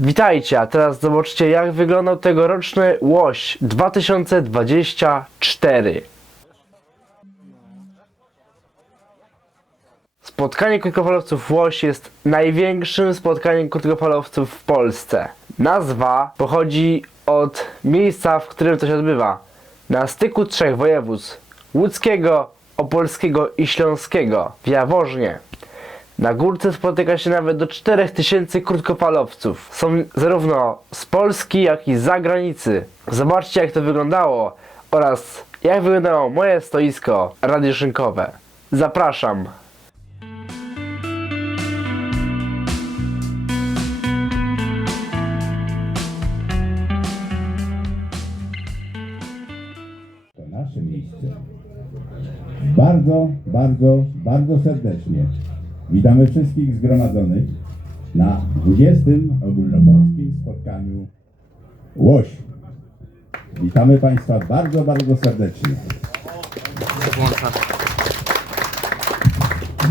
Witajcie, a teraz zobaczcie jak wyglądał tegoroczny Łoś 2024. Spotkanie krótkofalowców Łoś jest największym spotkaniem krótkofalowców w Polsce. Nazwa pochodzi od miejsca, w którym to się odbywa. Na styku trzech województw łódzkiego, opolskiego i śląskiego w Jaworznie. Na górce spotyka się nawet do 4000 krótkofalowców. Są zarówno z Polski, jak i z zagranicy. Zobaczcie jak to wyglądało oraz jak wyglądało moje stoisko radioszynkowe. Zapraszam. To nasze miejsce. Bardzo, bardzo, bardzo serdecznie witamy wszystkich zgromadzonych na 20. ogólnopolskim spotkaniu Łoś. Witamy Państwa bardzo, bardzo serdecznie.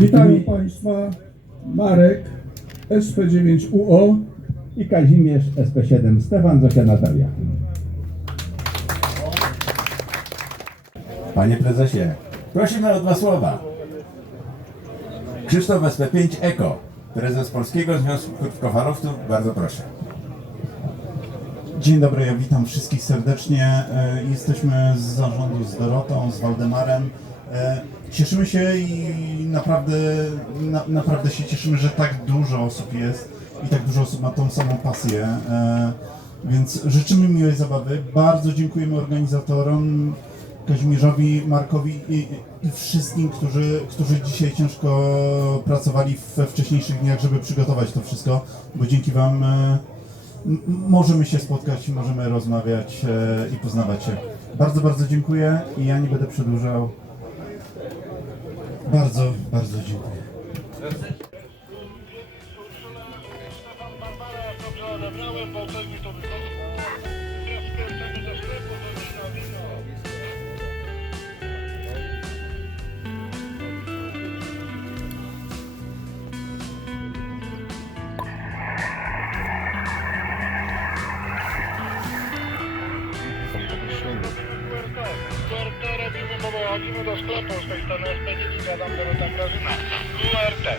Witam Państwa, Marek, SP9UO. I Kazimierz SP7 Stefan Zosia Natalia. Panie prezesie, prosimy o dwa słowa. Krzysztof SP5 Eko, prezes Polskiego Związku Krótkofalowców, bardzo proszę. Dzień dobry, ja witam wszystkich serdecznie. E, Jesteśmy z zarządu z Dorotą, z Waldemarem. E, Cieszymy się i naprawdę, na, naprawdę się cieszymy, że tak dużo osób jest i tak dużo osób ma tą samą pasję. E, Więc życzymy miłej zabawy. Bardzo dziękujemy organizatorom, Kazimierzowi, Markowi i, i wszystkim, którzy, którzy dzisiaj ciężko pracowali we wcześniejszych dniach, żeby przygotować to wszystko, bo dzięki Wam e, możemy się spotkać, możemy rozmawiać e, i poznawać się. Bardzo, bardzo dziękuję i ja nie będę przedłużał. Bardzo, bardzo dziękuję. Bo coś mi to wychodzimy do sklepu z tej strony SPD, gadam do tam Grażyna. QRT.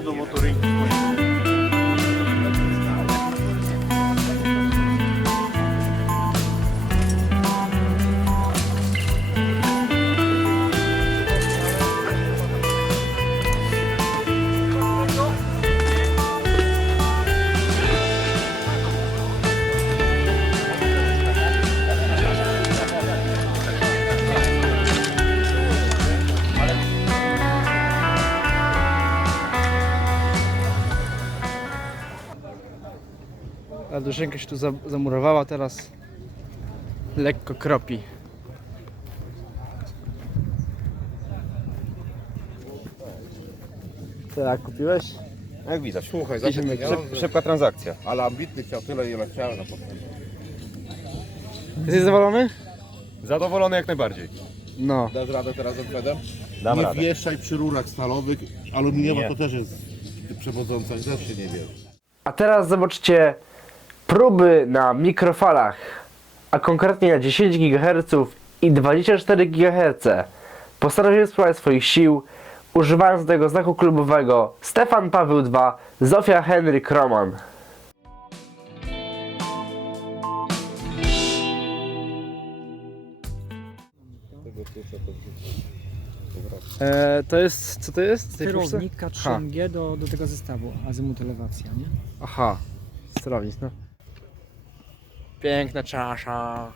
do motoringu. A duszynka się tu za, zamurowała, teraz lekko kropi. Co, jak kupiłeś? Jak widać, słuchaj, szyb, szybka transakcja, ale ambitny chciał tyle, ile chciałem na początku. Jesteś zadowolony? Zadowolony jak najbardziej. No. Dasz radę teraz z? Dam nie radę. wieszaj przy rurach stalowych, aluminiowa Nie. to też jest przewodząca, też się nie wie. A teraz zobaczcie próby na mikrofalach, a konkretnie na 10 GHz i 24 GHz. Postanowiłem spróbować swoich sił, używając tego znaku klubowego Stefan Paweł II, Zofia Henryk Roman. E, to jest, co to jest? w tej puszce? K3MG do, do tego zestawu, azymutu elewacja, nie? Aha, sterownik, no. Piękna czasza.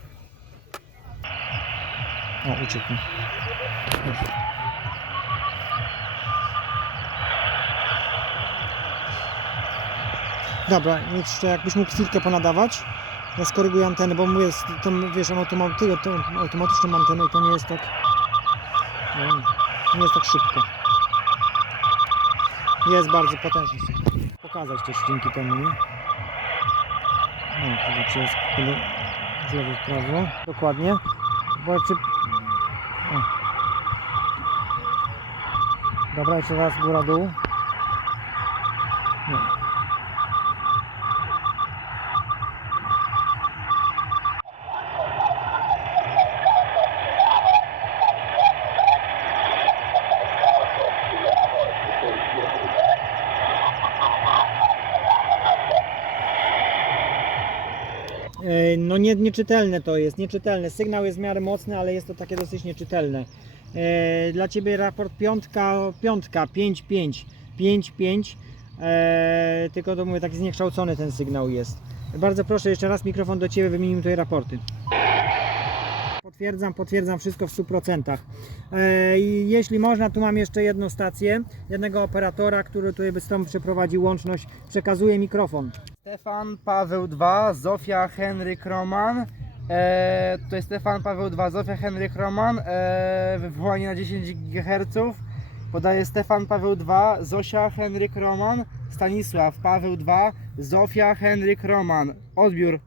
O, uciekł. Dobra, jeszcze jakbyś mógł chwilkę ponadawać. Ja skoryguję antenę, bo mówię, tą, wiesz, automaty, tą automatyczną anteną i to nie jest tak... Nie jest tak szybko. Jest bardzo potężny. Pokazać też dzięki temu, nie? To znaczy jest w lewo, w prawo. Dokładnie. O. Dobra, jeszcze raz góra, dół. Nie. E, No nie, nieczytelne to jest, nieczytelne. Sygnał jest w miarę mocny, ale jest to takie dosyć nieczytelne. E, Dla Ciebie raport piątka, piątka, 5, 5, 5, 5. E, tylko to mówię, taki zniekształcony ten sygnał jest. Bardzo proszę, jeszcze raz mikrofon do Ciebie, wymienimy tutaj raporty. Potwierdzam, potwierdzam wszystko w 100%. E, jeśli można, tu mam jeszcze jedną stację, jednego operatora, który tutaj by Tobą przeprowadził łączność. Przekazuję mikrofon. Stefan Paweł II, Zofia Henryk Roman. E, to jest Stefan Paweł II, Zofia Henryk Roman. E, wywołanie na 10 GHz. Podaje Stefan Paweł II, Zosia Henryk Roman. Stanisław Paweł II, Zofia Henryk Roman. Odbiór.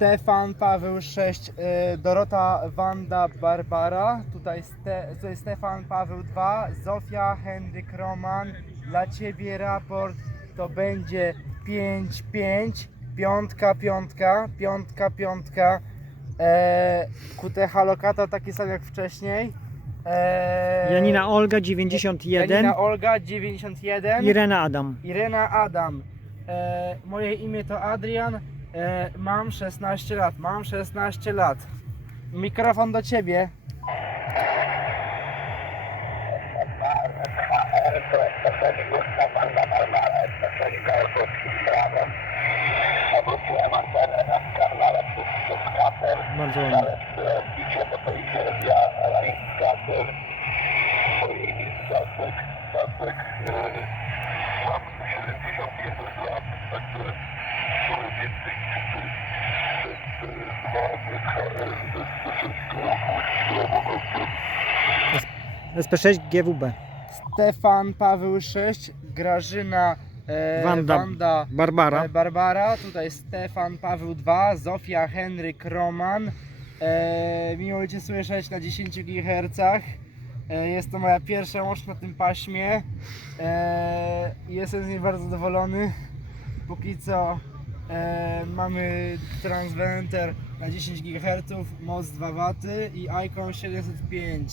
Stefan Paweł VI, y, Dorota Wanda Barbara, tutaj, Ste, tutaj Stefan Paweł II, Zofia Henryk Roman, dla Ciebie raport to będzie 5, 5, piątka, piątka, piątka, piątka, e, QTH lokata taki sam jak wcześniej. E, Janina Olga 91, Janina Olga 91. Irena Adam. Irena Adam. E, moje imię to Adrian. E, mam 16 lat. Mam 16 lat. Mikrofon do ciebie. Bardzo ładnie. SP6 GWB. Stefan Paweł VI. Grażyna e, Wanda. Wanda Barbara. e, Barbara. Tutaj Stefan Paweł II. Zofia Henryk Roman. E, miło Cię słyszeć na 10 GHz. E, jest to moja pierwsza łączność na tym paśmie. E, jestem z niej bardzo zadowolony. Póki co e, mamy transwenter na 10 GHz, moc 2 W i Icon 705.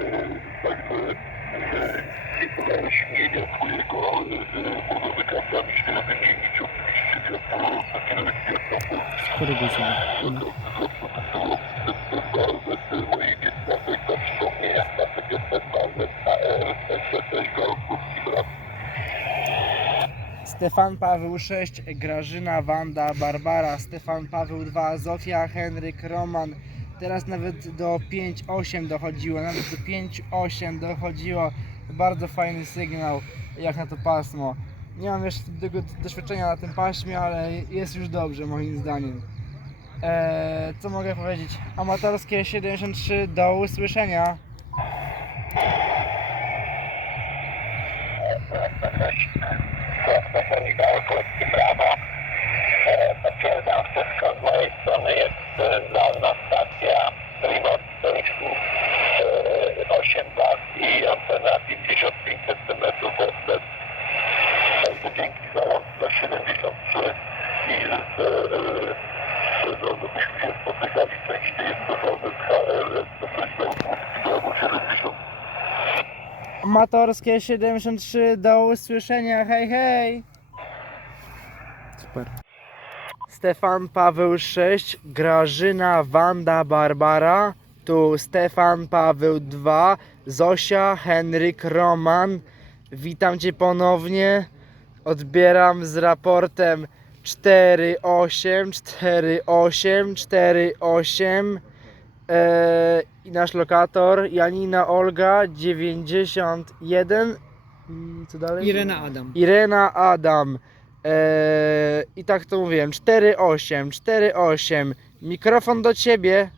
Dużo mocno. Dziewiątka. Skoryguj sobie. No. Stefan Paweł VI, Grażyna Wanda Barbara, Stefan Paweł II, Zofia Henryk Roman, Teraz nawet do 5.8 dochodziło, nawet do 5.8 dochodziło. Bardzo fajny sygnał jak na to pasmo. Nie mam jeszcze tego doświadczenia na tym paśmie, ale jest już dobrze moim zdaniem. Eee, co mogę powiedzieć? Amatorskie 73 do usłyszenia. Potwierdzam wszystko z mojej strony. Jest e, zdalna stacja Remote Solutions 8 bar i antena 55 cm. Bardzo dzięki za łączność 73 i z, e, no, żebyśmy się spotykali częściej z dowodem HL 70. Amatorskie 73 do usłyszenia. Hej, hej! Super. Stefan Paweł 6, Grażyna Wanda Barbara, tu Stefan Paweł 2, Zosia Henryk Roman. Witam Cię ponownie. Odbieram z raportem 48 48 48 Eee, i nasz lokator Janina Olga 91 i co dalej? Irena Adam. Irena Adam. Eee, I tak to mówiłem. 48, 48. Mikrofon do ciebie.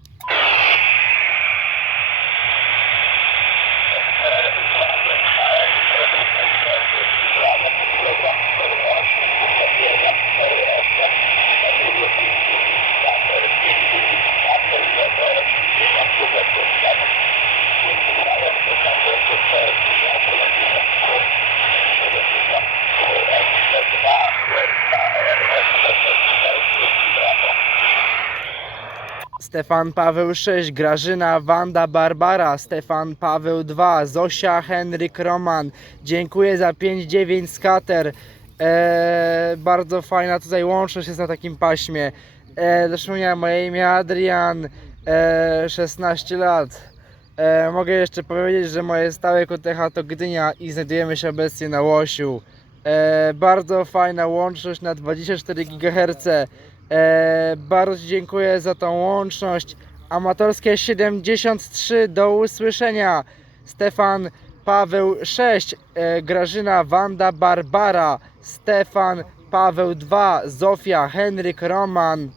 Stefan Paweł 6, Grażyna Wanda Barbara, Stefan Paweł 2, Zosia Henryk Roman. Dziękuję za 5-9 skater. Eee, bardzo fajna tutaj łączność jest na takim paśmie. Eee, zresztą miałem moje imię Adrian, eee, 16 lat. Eee, mogę jeszcze powiedzieć, że moje stałe kotecha to Gdynia i znajdujemy się obecnie na Łosiu. Eee, bardzo fajna łączność na 24 GHz. Eee, bardzo dziękuję za tą łączność. Amatorskie 73 do usłyszenia. Stefan Paweł 6, e, Grażyna Wanda Barbara, Stefan Paweł 2, Zofia Henryk Roman.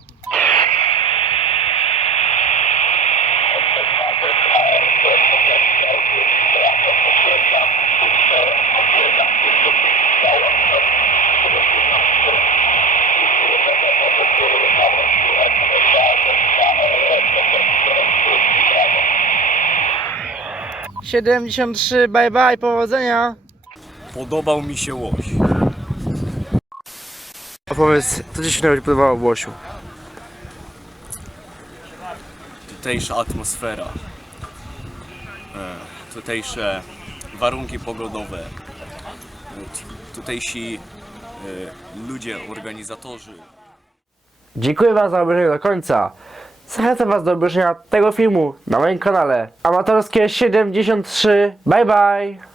Siedemdziesiąt trzy, bye bye, powodzenia. Podobał mi się łoś. Opowiedz, co Ci się najbardziej podobało w Łosiu? Tutejsza atmosfera. E, tutejsze warunki pogodowe. E, tutejsi e, ludzie, organizatorzy. Dziękuję Wam za obejrzenie do końca. Zachęcam Was do obejrzenia tego filmu na moim kanale. Amatorskie 73. Bye bye!